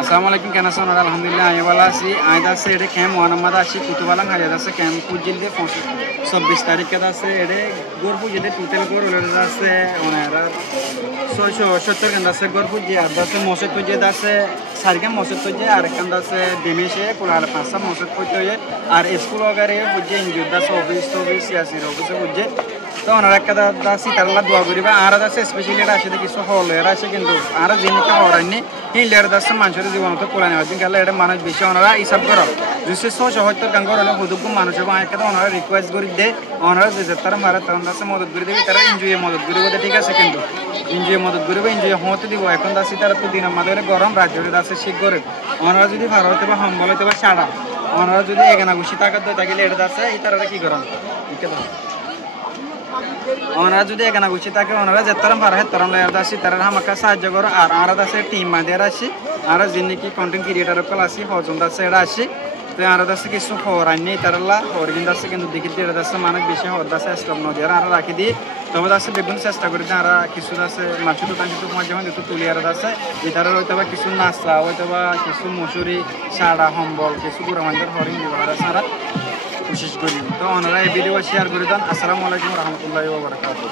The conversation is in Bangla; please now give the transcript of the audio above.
আসসালামু আলাইকুম কেন আছেন ওরা আলহামদুলিল্লাহ আমি ভালো আছি আজ আছে এটা ক্যাম্প ওয়ানামাদ আছি কুতুবালাং হাজার আছে ক্যাম্প পুজিলতে 24 তারিখে আছে এটা গোর পুজিতে টোটাল গোর হলে আছে ওনারা 670 কেন্দ্র আছে গোর পুজি আর আছে মসজিদ পুজি আছে সারিকা মসজিদ পুজি আর কেন্দ্র আছে দেমেশে কোলার পাঁচটা মসজিদ পুজি আর স্কুল ওগারে পুজি ইনজুদ আছে অফিস সিয়াসির অফিসে পুজি তো ওনারা একটা দাসি তারা দোয়া করিবা আর আছে স্পেশালি এটা আসে কিছু হল এরা আছে কিন্তু আর জিনিসটা হরাইনি এই লেয়ার দাসের মানুষের জীবনত কোলা নেওয়া দিন গেলে এটা মানুষ বেশি ওনারা হিসাব করো 270 গাঙ্গর হলে হুদুক মানুষ এবং একটা ওনারা রিকোয়েস্ট করে দে ওনারা যে তারা মারা তখন দাসে মদত করে দেবে তারা এনজয় মদত করে বোধ ঠিক আছে কিন্তু এনজয় মদত করবে এনজয় হতে দিব এখন দাসি তারা তো দিন আমাদের গরম রাজ্যের দাসে শীত করে ওনারা যদি ভালো হতে বা হাম্বল হতে বা সাড়া ওনারা যদি এখানে বসে টাকা দেয় তাহলে এটা দাসে এই তারা কি করেন ওনারা যদি এখানে গুছি থাকে ওনারা যেতারাম পারা হেতারাম লেয়ার আসি তারা আমাকে সাহায্য করো আর আমরা আছে টিম মাদের আসি আর যিনি কন্টেন্ট ক্রিয়েটার কল আসি হজন দাসে এটা আসি তো আর দাসে কিছু খবর আনি তারাল্লা হরিণ দাসে কিন্তু দেখি এটা দাসে মানুষ বেশি হর দাসে স্টপ নদী আর রাখি দিই তবে দাসে বেগুন চেষ্টা করি আর কিছু দাসে মাছ তো তাকে মাঝে মাঝে একটু তুলি আর দাসে এটার হয়তো বা কিছু নাস্তা হয়তো বা কিছু মসুরি সাড়া সম্বল কিছু গুড়া মাঝের হরিণ দিব আর কোশিশ করি তো ওনারা এই ভিডিও শেয়ার করে দেন আসসালামু আলাইকুম রহমতুল্লাহি ওয়া বারাকাতুহু